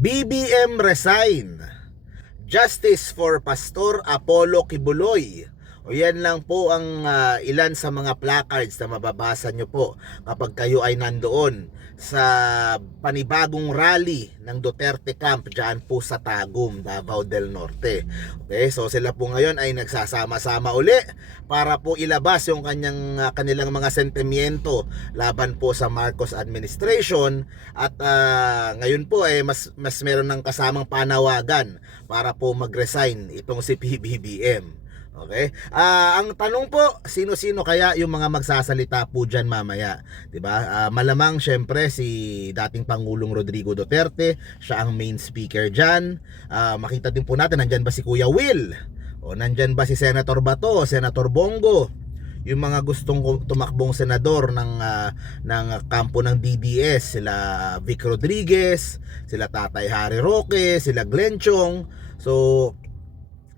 BBM resign. Justice for Pastor Apollo Kibuloy. O yan lang po ang ah, ilan sa mga placards na mababasa nyo po kapag kayo ay nandoon sa panibagong rally ng Duterte Camp dyan po sa Tagum, Davao del Norte. Okay, so sila po ngayon ay nagsasama-sama uli para po ilabas yung kanyang ah, kanilang mga sentimiento laban po sa Marcos administration at ah, ngayon po ay mas mas meron ng kasamang panawagan para po mag-resign itong si PBBM. Okay? Ah, ang tanong po, sino-sino kaya yung mga magsasalita po diyan mamaya, 'di ba? Ah, malamang syempre si dating Pangulong Rodrigo Duterte, siya ang main speaker diyan. Ah, makita din po natin nandiyan ba si Kuya Will? O nandyan ba si Senator Bato, Senator Bongo? Yung mga gustong tumakbong senador ng ah, ng kampo ng DDS, sila Vic Rodriguez, sila Tatay Harry Roque, sila Glenn Chong. So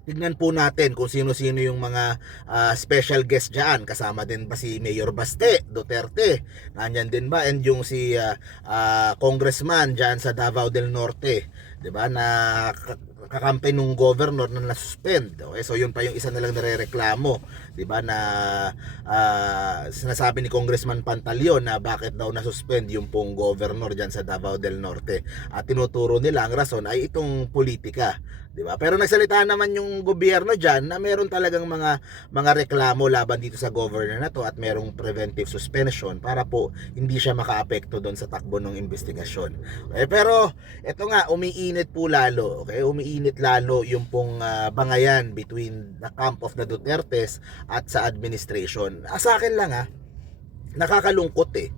tignan po natin kung sino-sino yung mga ah, special guest diyan. Kasama din ba si Mayor Baste Duterte? Nandyan din ba? And yung si ah, ah, congressman diyan sa Davao del Norte, 'di ba? Na ka- kakampi nung governor na na-suspend. Okay, so yun pa yung isa na lang narereklamo, 'di ba? Na ah, sinasabi ni Congressman Pantaleon na bakit daw na-suspend yung pong governor diyan sa Davao del Norte. At tinuturo nila ang rason ay itong politika, 'di ba? Pero nagsalita naman yung gobyerno diyan na meron talagang mga mga reklamo laban dito sa governor na to at merong preventive suspension para po hindi siya makaapekto doon sa takbo ng investigasyon. Okay, pero ito nga umiinit po lalo, okay? Umiinit lalo yung pong ah, bangayan between the camp of the Dutertes at sa administration. Ah, sa akin lang ah, nakakalungkot eh.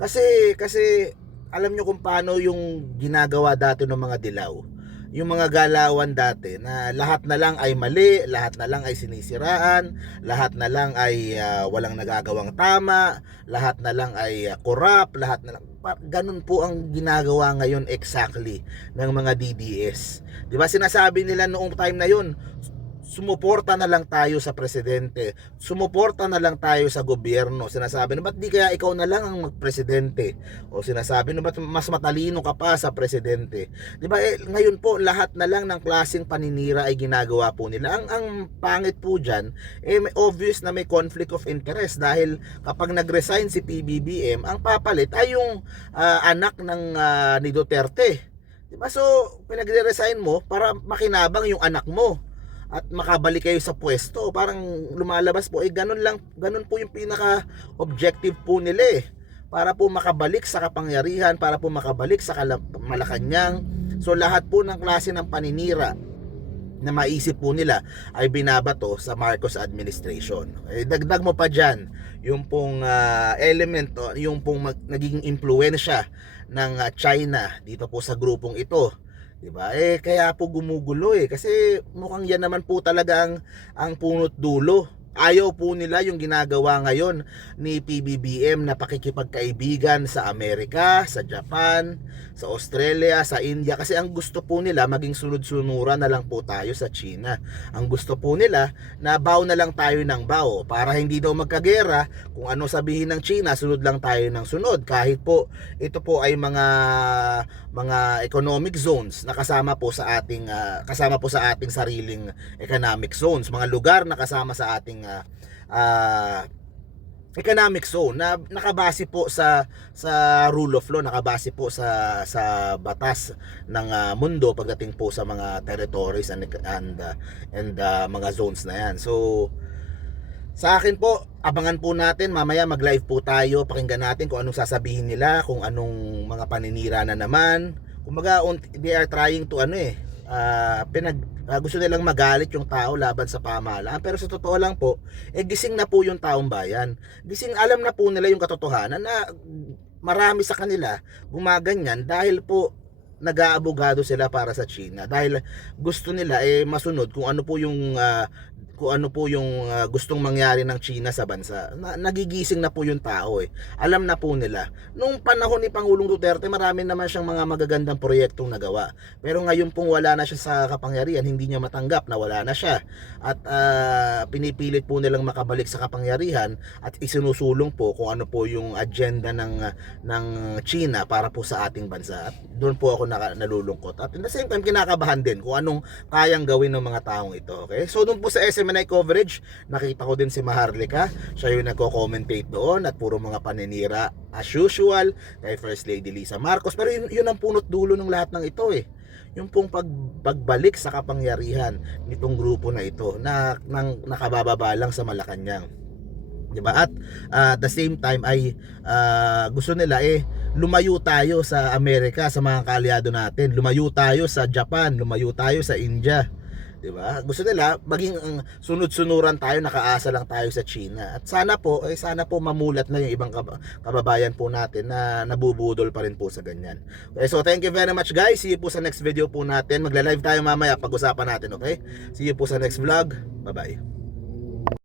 Kasi kasi alam nyo kung paano yung ginagawa dati ng mga dilaw yung mga galawan dati na lahat na lang ay mali, lahat na lang ay sinisiraan, lahat na lang ay ah, walang nagagawang tama, lahat na lang ay ah, corrupt, lahat na lang ganun po ang ginagawa ngayon exactly ng mga DDS. 'Di ba sinasabi nila noong time na 'yon, sumuporta na lang tayo sa presidente, sumuporta na lang tayo sa gobyerno. Sinasabi na, ba't di kaya ikaw na lang ang magpresidente? O sinasabi na, ba't mas matalino ka pa sa presidente? Di ba, eh, ngayon po, lahat na lang ng klaseng paninira ay ginagawa po nila. Ang, ang pangit po dyan, eh, obvious na may conflict of interest dahil kapag nag-resign si PBBM, ang papalit ay yung ah, anak ng ah, ni Duterte. Di ba? So, pinagre-resign mo para makinabang yung anak mo at makabalik kayo sa pwesto. Parang lumalabas po, eh ganun lang, ganun po yung pinaka objective po nila eh. Para po makabalik sa kapangyarihan, para po makabalik sa Malacanang. So lahat po ng klase ng paninira na maisip po nila ay binabato sa Marcos administration. Eh, dagdag mo pa dyan yung pong ah, element, yung pong mag- naging impluensya ng ah, China dito po sa grupong ito. 'Di ba? Eh kaya po gumugulo eh kasi mukhang yan naman po talaga ang, ang punot dulo. Ayaw po nila yung ginagawa ngayon ni PBBM na pakikipagkaibigan sa Amerika, sa Japan, sa Australia, sa India. Kasi ang gusto po nila maging sunod-sunuran na lang po tayo sa China. Ang gusto po nila na baw na lang tayo ng baw para hindi daw magkagera. Kung ano sabihin ng China, sunod lang tayo ng sunod. Kahit po ito po ay mga mga economic zones na kasama po sa ating ah, kasama po sa ating sariling economic zones, mga lugar na kasama sa ating ah, ah, economic zone na nakabase po sa sa rule of law, nakabase po sa sa batas ng ah, mundo pagdating po sa mga territories and and ah, and ah, mga zones na yan. So sa akin po, abangan po natin mamaya mag-live po tayo, pakinggan natin kung anong sasabihin nila, kung anong mga paninira na naman. Kumbaga they are trying to ano eh, ah, pinag ah, gusto nilang magalit yung tao laban sa pamahalaan pero sa totoo lang po eh gising na po yung taong bayan. Gising alam na po nila yung katotohanan na marami sa kanila gumaganyan dahil po nag-aabogado sila para sa China. Dahil gusto nila eh masunod kung ano po yung ah, kung ano po yung ah, gustong mangyari ng China sa bansa. Na, nagigising na po yung tao eh. Alam na po nila. Nung panahon ni Pangulong Duterte, marami naman siyang mga magagandang proyektong nagawa. Pero ngayon pong wala na siya sa kapangyarihan, hindi niya matanggap na wala na siya. At ah, pinipilit po nilang makabalik sa kapangyarihan at isinusulong po kung ano po yung agenda ng ng China para po sa ating bansa. At doon po ako naka, nalulungkot. At in the same time, kinakabahan din kung anong kayang gawin ng mga taong ito. Okay? So doon po sa SMNI coverage, nakita ko din si Maharlika. Siya yung nagko-commentate doon at puro mga paninira as usual kay First Lady Lisa Marcos. Pero yun, yun ang punot dulo ng lahat ng ito eh yung pong pag, pagbalik sa kapangyarihan nitong grupo na ito na nang nakabababa lang sa Malacanang. 'Di ba? At ah, at the same time ay ah, gusto nila eh lumayo tayo sa Amerika sa mga kaalyado natin, lumayo tayo sa Japan, lumayo tayo sa India. 'Di ba? Gusto nila maging ang sunod-sunuran tayo, nakaasa lang tayo sa China. At sana po, ay sana po mamulat na yung ibang kab- kababayan po natin na nabubudol pa rin po sa ganyan. Okay, so thank you very much guys. See you po sa next video po natin. Magla-live tayo mamaya pag-usapan natin, okay? See you po sa next vlog. Bye-bye.